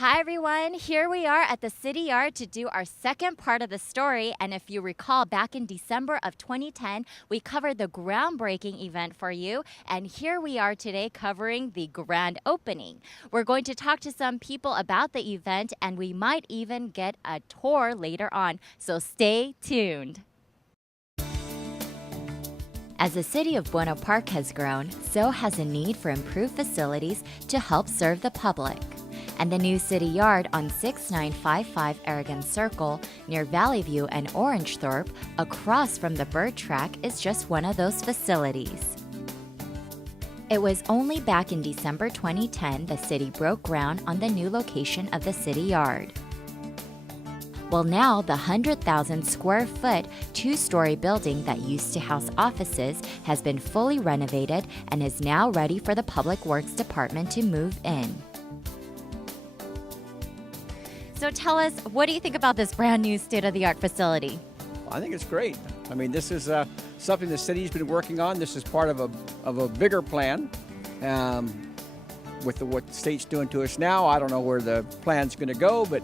Hi everyone, here we are at the City Yard to do our second part of the story. And if you recall, back in December of 2010, we covered the groundbreaking event for you. And here we are today covering the grand opening. We're going to talk to some people about the event and we might even get a tour later on. So stay tuned. As the City of Buena Park has grown, so has a need for improved facilities to help serve the public. And the new City Yard on 6955 Aragon Circle near Valley View and Orangethorpe, across from the Bird Tract, is just one of those facilities. It was only back in December 2010 the city broke ground on the new location of the City Yard. Well, now the 100,000 square foot, two-story building that used to house offices has been fully renovated and is now ready for the Public Works Department to move in. So tell us, what do you think about this brand new state-of-the-art facility? I think it's great. I mean, this is something the city's been working on. This is part of a bigger plan. With what the state's doing to us now, I don't know where the plan's going to go, but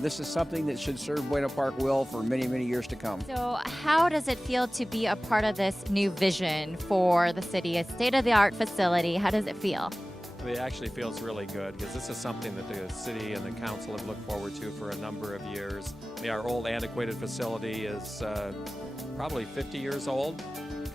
this is something that should serve Buena Park well for many, many years to come. So how does it feel to be a part of this new vision for the city, a state-of-the-art facility? How does it feel? It actually feels really good because this is something that the city and the council have looked forward to for a number of years. I mean, our old antiquated facility is probably 50 years old,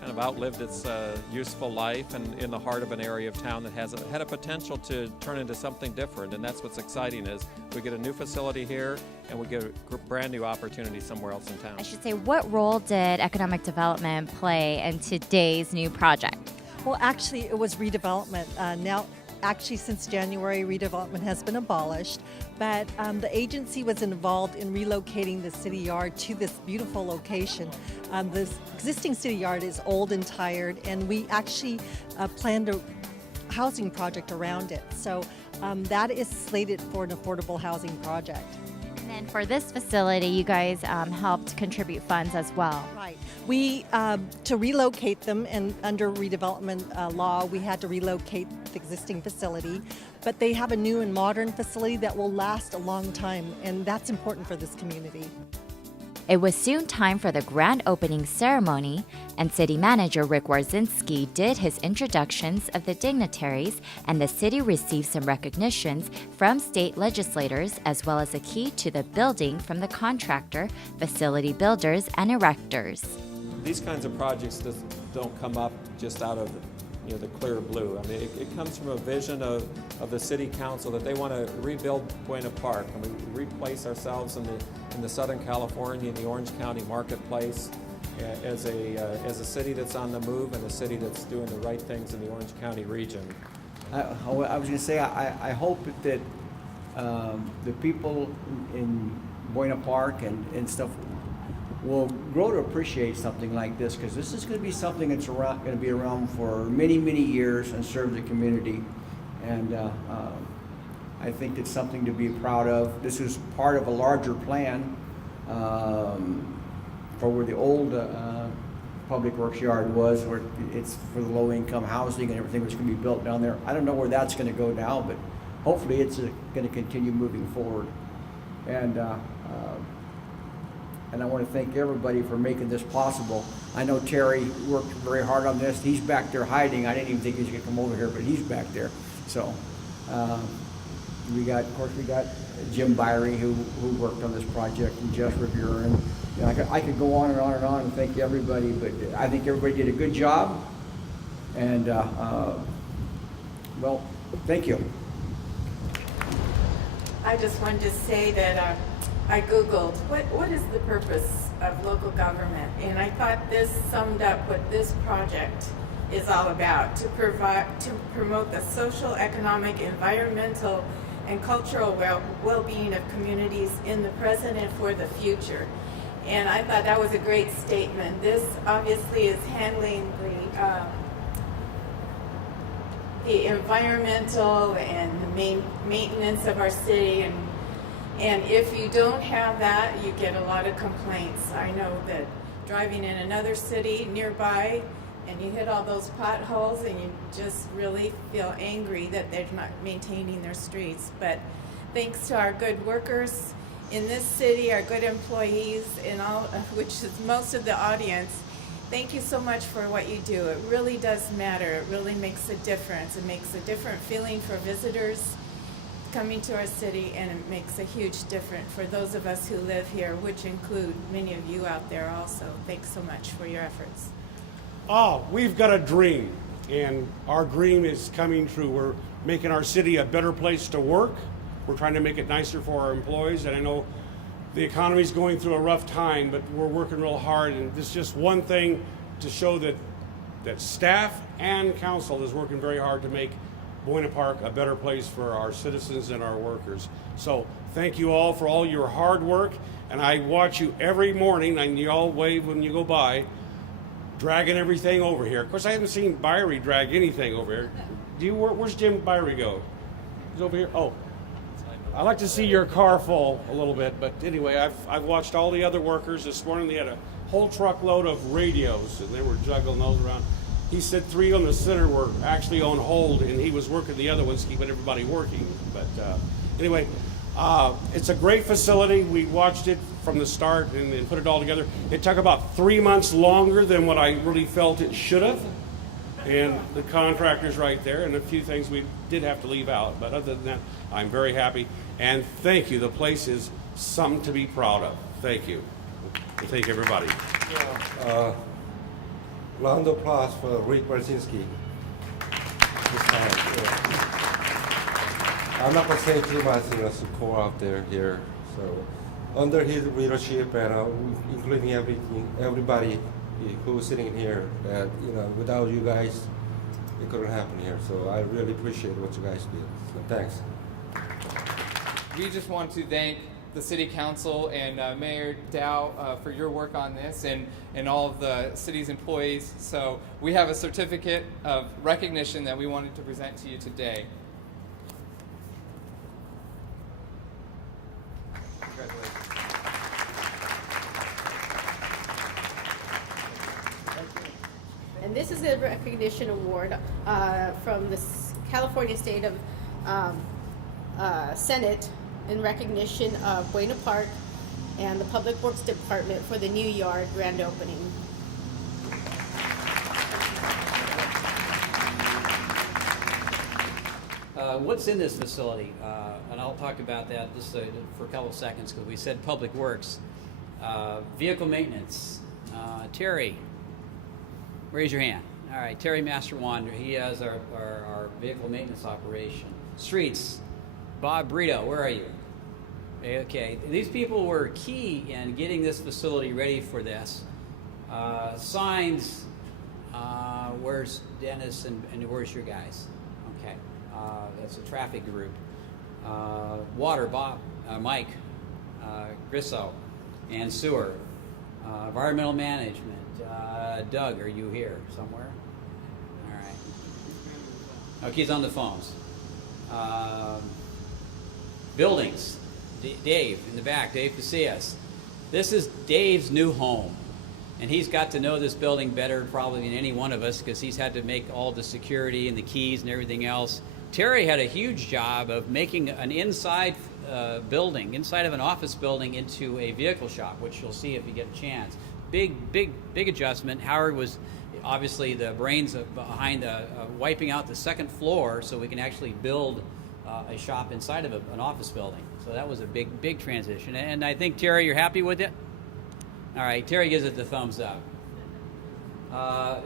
kind of outlived its useful life, and in the heart of an area of town that had a potential to turn into something different. And that's what's exciting is we get a new facility here and we get a brand new opportunity somewhere else in town. I should say, what role did economic development play in today's new project? Well, actually, it was redevelopment. Actually, since January, redevelopment has been abolished, but the agency was involved in relocating the City Yard to this beautiful location. The existing City Yard is old and tired, and we actually planned a housing project around it. So that is slated for an affordable housing project. And for this facility, you guys helped contribute funds as well. Right. We, to relocate them, and under redevelopment law, we had to relocate the existing facility, but they have a new and modern facility that will last a long time, and that's important for this community. It was soon time for the grand opening ceremony, and City Manager Rick Warzinski did his introductions of the dignitaries, and the city received some recognitions from state legislators, as well as a key to the building from the contractor, facility builders, and erectors. These kinds of projects just don't come up just out of the clear blue. I mean, it comes from a vision of the city council that they want to rebuild Buena Park, and we replace ourselves in the Southern California, in the Orange County marketplace, as a city that's on the move and a city that's doing the right things in the Orange County region. I was going to say, I hope that the people in Buena Park and stuff will grow to appreciate something like this, because this is going to be something that's going to be around for many, many years and serve the community. And I think it's something to be proud of. This is part of a larger plan for where the old Public Works Yard was, where it's for the low-income housing and everything that's going to be built down there. I don't know where that's going to go now, but hopefully it's going to continue moving forward. And I want to thank everybody for making this possible. I know Terry worked very hard on this. He's back there hiding. I didn't even think he was going to come over here, but he's back there. So we got Jim Byrie who worked on this project, and Jeff Revere, and I could go on and on and on and thank everybody, but I think everybody did a good job. And well, thank you. I just wanted to say that I Googled what is the purpose of local government, and I thought this summed up what this project is all about: to promote the social, economic, environmental, and cultural well-being of communities in the present and for the future. And I thought that was a great statement. This obviously is handling the environmental and the maintenance of our city, and if you don't have that, you get a lot of complaints. I know that driving in another city nearby, and you hit all those potholes, and you just really feel angry that they're not maintaining their streets. But Thanks to our good workers in this city, our good employees, and all, which is most of the audience. Thank you so much for what you do. It really does matter. It really makes a difference. It makes a different feeling for visitors coming to our city, and it makes a huge difference for those of us who live here, which include many of you out there also. Thanks so much for your efforts. Oh, we've got a dream, and our dream is coming true. We're making our city a better place to work. We're trying to make it nicer for our employees, and I know the economy's going through a rough time, but we're working real hard, and this is just one thing to show that staff and council is working very hard to make Buena Park a better place for our citizens and our workers. So thank you all for all your hard work, and I watch you every morning, and you all wave when you go by, dragging everything over here. Of course, I haven't seen Byrie drag anything over here. Where's Jim Byrie go? He's over here? Oh. I like to see your car full a little bit, but anyway, I've watched all the other workers. This morning they had a whole truckload of radios, and they were juggling those around. He said 3 on the center were actually on hold, and he was working the other ones, keeping everybody working. But anyway, it's a great facility. We watched it from the start and put it all together. It took about 3 months longer than what I really felt it should have. And the contractor's right there, and a few things we did have to leave out. But other than that, I'm very happy. And thank you. The place is something to be proud of. Thank you. And thank everybody. Round of applause for Rick Brzezinski. This time, I'm not going to say too much, support out there here. So, under his leadership and including everybody who's sitting here, that without you guys, it couldn't happen here. So I really appreciate what you guys did. So thanks. We just want to thank the City Council and Mayor Dow for your work on this, and all of the city's employees. So we have a certificate of recognition that we wanted to present to you today. Congratulations. And this is a recognition award from the California State of Senate in recognition of Buena Park and the Public Works Department for the new yard grand opening. What's in this facility? And I'll talk about that just for a couple of seconds because we said Public Works. Vehicle maintenance. Terry, raise your hand. All right, Terry Master-Wander, he has our vehicle maintenance operation. Streets, Bob Brito, where are you? Okay, these people were key in getting this facility ready for this. Signs, where's Dennis and where's your guys? Okay, that's a traffic group. Water, Bob, Mike, Grisso, and sewer. Environmental management, Doug, are you here somewhere? All right. Okay, he's on the phones. Buildings, Dave in the back, Dave Casillas. This is Dave's new home, and he's got to know this building better probably than any one of us because he's had to make all the security and the keys and everything else. Terry had a huge job of making an inside building, inside of an office building, into a vehicle shop, which you'll see if you get a chance. Big adjustment. Howard was obviously the brains behind wiping out the second floor so we can actually build a shop inside of an office building. So that was a big transition. And I think, Terry, you're happy with it? All right, Terry gives it the thumbs up.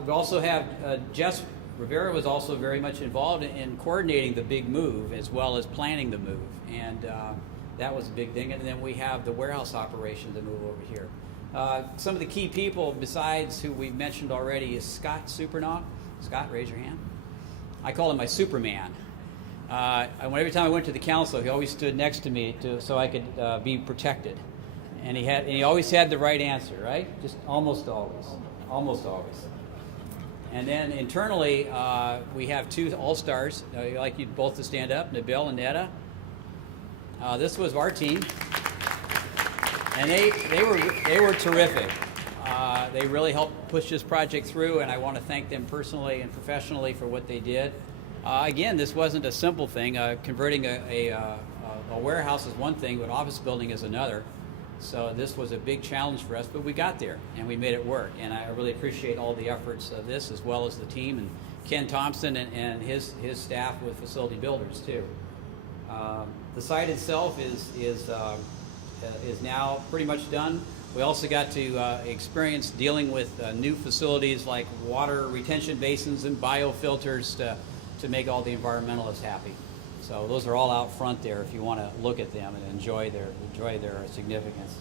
We also have Jess Rivera was also very much involved in coordinating the big move as well as planning the move. And that was a big thing. And then we have the warehouse operation to move over here. Some of the key people besides who we've mentioned already is Scott Supernaw. Scott, raise your hand. I call him my Superman. Every time I went to the council, he always stood next to me so I could be protected. And he always had the right answer, right? Just almost always. And then internally, we have two all-stars. I'd like you both to stand up, Nabil and Netta. This was our team. And they were terrific. They really helped push this project through, and I want to thank them personally and professionally for what they did. Again, this wasn't a simple thing. Converting a a warehouse is one thing, but office building is another. So this was a big challenge for us, but we got there and we made it work. And I really appreciate all the efforts of this, as well as the team and Ken Thompson and his staff with Facility Builders too. The site itself is now pretty much done. We also got to experience dealing with new facilities like water retention basins and biofilters to make all the environmentalists happy. So those are all out front there if you want to look at them and enjoy their significance.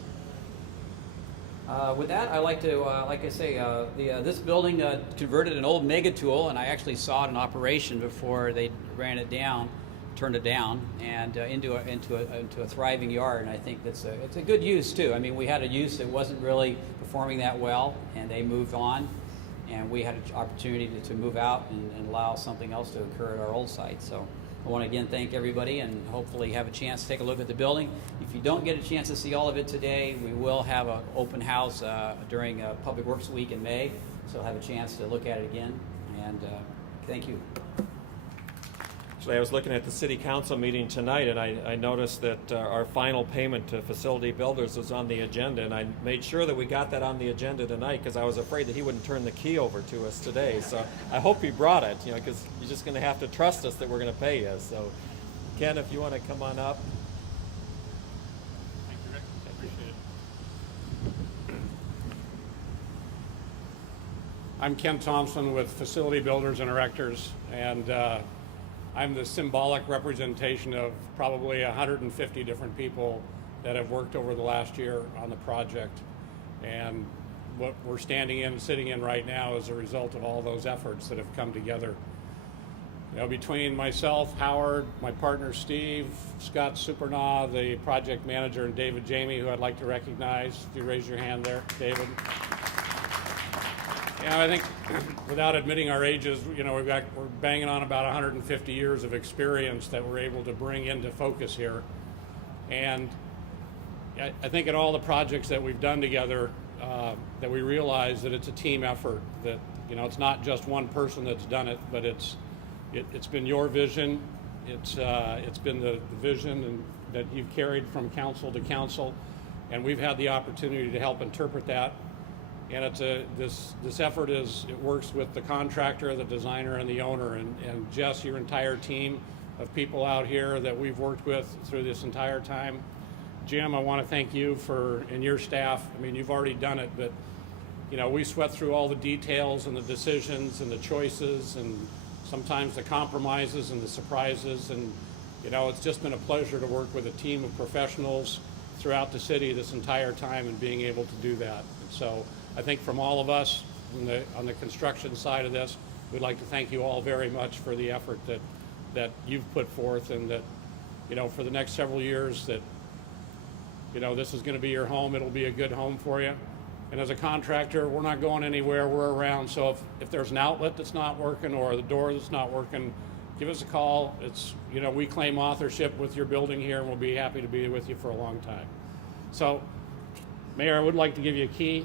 With that, I like to, like I say, this building converted an old mega tool, and I actually saw it in operation before they ran it down, turned it down, and into a thriving yard. And I think it's a good use too. I mean, we had a use that wasn't really performing that well, and they moved on, and we had an opportunity to move out and allow something else to occur at our old site. So I want to again thank everybody and hopefully have a chance to take a look at the building. If you don't get a chance to see all of it today, we will have an open house during Public Works Week in May, so you'll have a chance to look at it again. And thank you. Actually, I was looking at the city council meeting tonight, and I noticed that our final payment to Facility Builders was on the agenda, and I made sure that we got that on the agenda tonight because I was afraid that he wouldn't turn the key over to us today. So I hope he brought it, because you're just going to have to trust us that we're going to pay you. So, Ken, if you want to come on up. Thank you, Rick. I appreciate it. I'm Ken Thompson with Facility Builders and Erectors, and I'm the symbolic representation of probably 150 different people that have worked over the last year on the project. And what we're sitting in right now is a result of all those efforts that have come together. Between myself, Howard, my partner Steve, Scott Supernaw, the project manager, and David Jamie, who I'd like to recognize. If you raise your hand there, David. I think without admitting our ages, we're banging on about 150 years of experience that we're able to bring into focus here. And I think in all the projects that we've done together, that we realize that it's a team effort, that, it's not just one person that's done it, but it's been your vision. It's been the vision that you've carried from council to council, and we've had the opportunity to help interpret that. And this effort works with the contractor, the designer, and the owner, and Jess, your entire team of people out here that we've worked with through this entire time. Jim, I want to thank you and your staff. I mean, you've already done it, but we sweat through all the details and the decisions and the choices and sometimes the compromises and the surprises, and it's just been a pleasure to work with a team of professionals throughout the city this entire time and being able to do that. And so I think from all of us on the construction side of this, we'd like to thank you all very much for the effort that you've put forth, and that, for the next several years that, this is going to be your home. It'll be a good home for you. And as a contractor, we're not going anywhere. We're around. So if there's an outlet that's not working or the door that's not working, give us a call. It's, we claim authorship with your building here, and we'll be happy to be with you for a long time. So, Mayor, I would like to give you a key.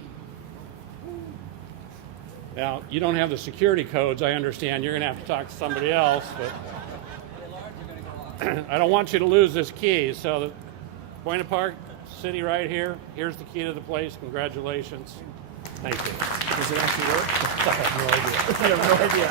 Now, you don't have the security codes, I understand. You're going to have to talk to somebody else, but I don't want you to lose this key. So, the Buena Park City right here. Here's the key to the place. Congratulations. Thank you. Does it actually work? I have no idea. I have no idea.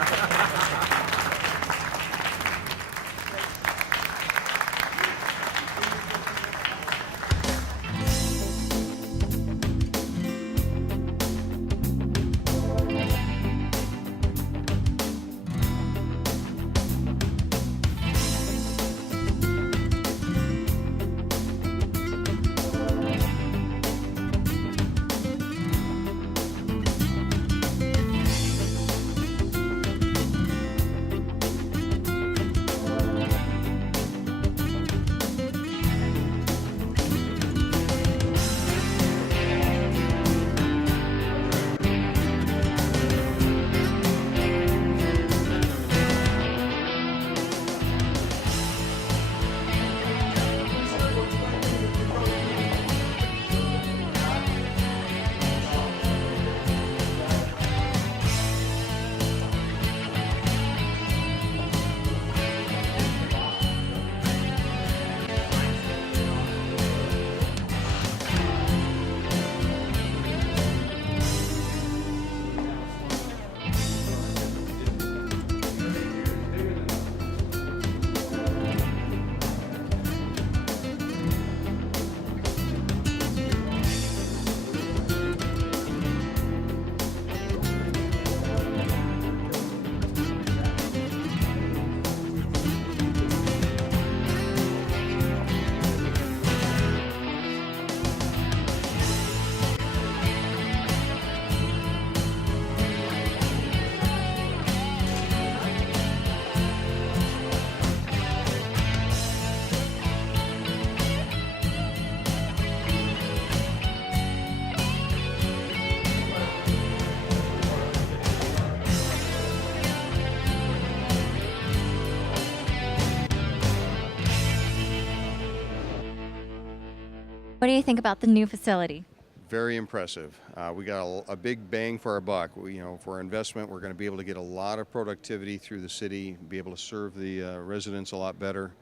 What do you think about the new facility? Very impressive. We got a big bang for our buck. For our investment, we're going to be able to get a lot of productivity through the city, be able to serve the residents a lot better.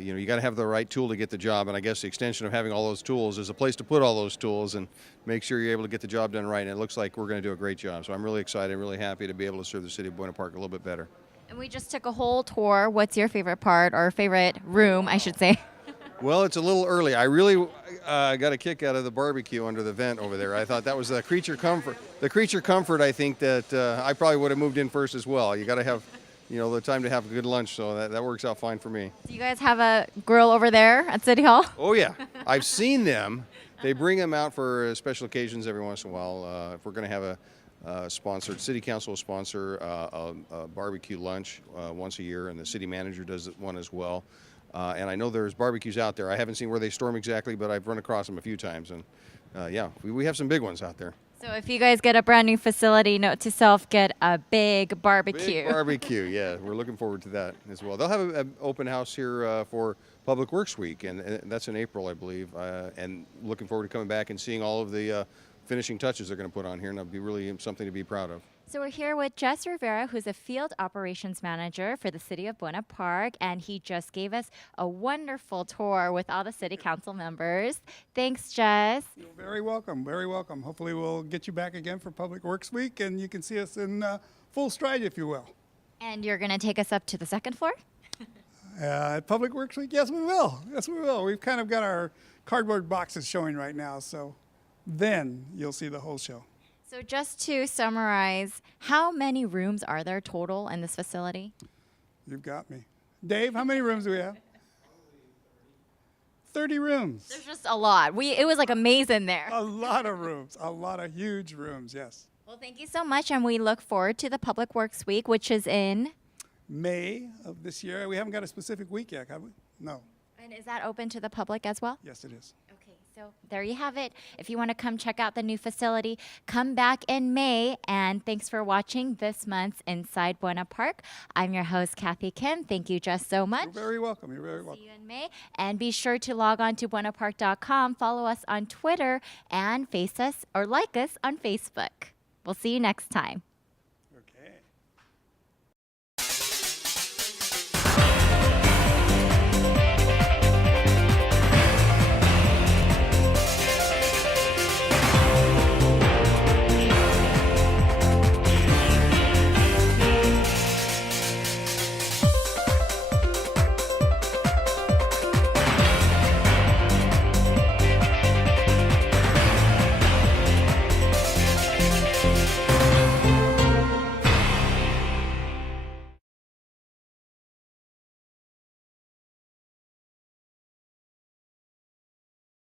You got to have the right tool to get the job, and I guess the extension of having all those tools is a place to put all those tools and make sure you're able to get the job done right. And it looks like we're going to do a great job. So I'm really excited, really happy to be able to serve the city of Buena Park a little bit better. And we just took a whole tour. What's your favorite part or favorite room, I should say? Well, it's a little early. I really got a kick out of the barbecue under the vent over there. I thought that was the creature comfort. The creature comfort, I think that I probably would have moved in first as well. You got to have, the time to have a good lunch, so that works out fine for me. Do you guys have a grill over there at City Hall? Oh, yeah. I've seen them. They bring them out for special occasions every once in a while. If we're going to have a sponsored, city council will sponsor a barbecue lunch once a year, and the city manager does one as well. And I know there's barbecues out there. I haven't seen where they store them exactly, but I've run across them a few times. And yeah, we have some big ones out there. So if you guys get a brand new facility, note to self, get a big barbecue. Big barbecue, yeah. We're looking forward to that as well. They'll have an open house here for Public Works Week, and that's in April, I believe. And looking forward to coming back and seeing all of the finishing touches they're going to put on here, and that'll be really something to be proud of. So we're here with Jess Rivera, who's a field operations manager for the City of Buena Park, and he just gave us a wonderful tour with all the city council members. Thanks, Jess. You're very welcome, very welcome. Hopefully we'll get you back again for Public Works Week, and you can see us in full stride, if you will. And you're going to take us up to the second floor? At Public Works Week, yes, we will. Yes, we will. We've kind of got our cardboard boxes showing right now, so then you'll see the whole show. So just to summarize, how many rooms are there total in this facility? You've got me. Dave, how many rooms do we have? 30 rooms. There's just a lot. It was like a maze in there. A lot of rooms, a lot of huge rooms, yes. Well, thank you so much, and we look forward to the Public Works Week, which is in May of this year. We haven't got a specific week yet, have we? No. And is that open to the public as well? Yes, it is. Okay, so there you have it. If you want to come check out the new facility, come back in May. And thanks for watching this month's Inside Buena Park. I'm your host, Kathy Kim. Thank you just so much. You're very welcome. You're very welcome. See you in May. And be sure to log on to buenapark.com, follow us on Twitter, and like us on Facebook. We'll see you next time.